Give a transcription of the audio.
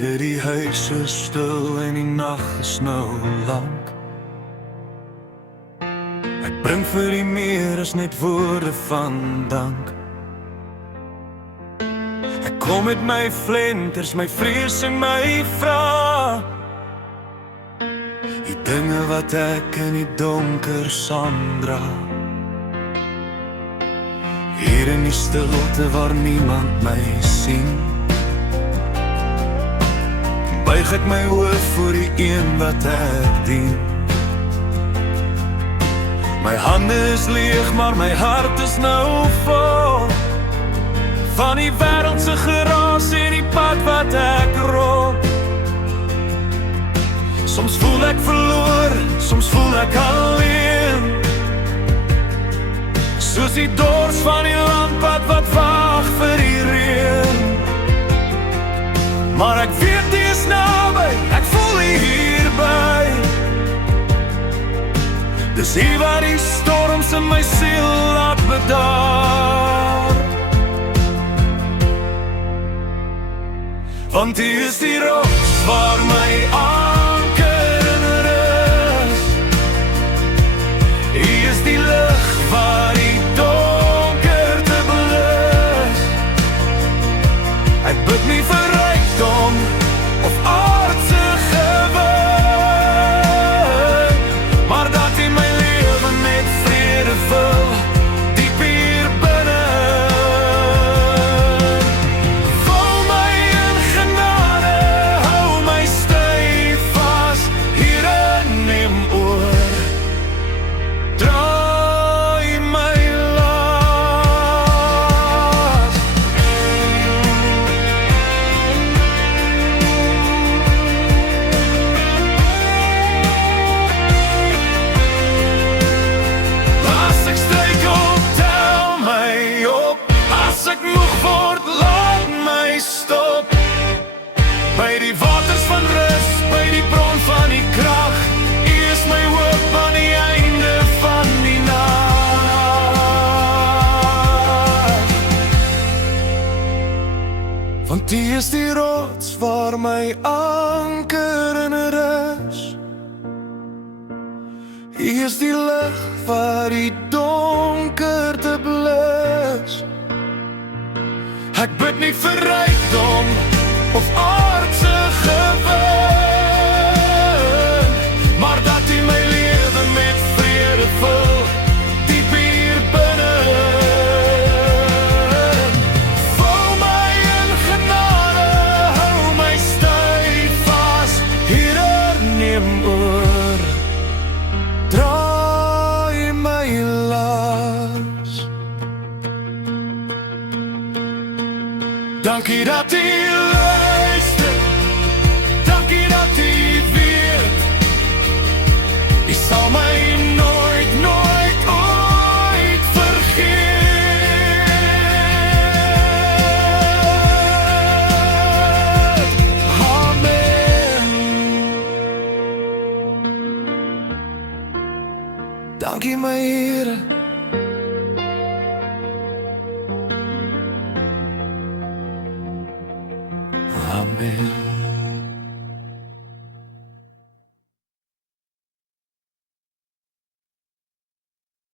Here die huis is stil en die nag is nou lank. Ek bring vir die meer as net woorde van dank. Ek kom met my flenters, my vrees en my vrae. Die dinge wat ek in die donker saamdra. Hier in die stilte waar niemand my sien, buig ek my hoof voor die een wat ek dien. My hande is leeg, maar my hart is nou vol van die wêreldse geraas en die pad wat ek rol. Soms voel ek verloor, soms voel ek alleen, soos die dors van die landpad wat wag vir die reën. Maar ek weet die is naby, ek voel die hierby. Dis hier waar die storms in my siel laat bedaar. Want hier is die rots waar my anker in rus. Hier is die lig waar die donkerte blus. Ek bid nie vir rykdom of aardse gewin, maar dat hy my lewe met vrede vul, diep hier binne. Vul my in genade, hou my styf vas, Here neem oor, draai my las. As ek struikel, tel my op. As ek moeg word, laat my stop. By die waters van rus, by die bron van die krag. U is my hoop aan die einde van die nag. Want U is die rots waar my anker in rus. U is die lig waar die donkerte blus. Ek bid nie vir rykdom of aardse gewin, maar dat U my lewe met vrede vul, diep hier binne. Vul my in genade, hou my styf vas, Here neem oor, draai my las. Dankie dat U luister, dankie dat U weet. U sal my nooit, nooit, ooit vergeet. Amen. Dankie my Here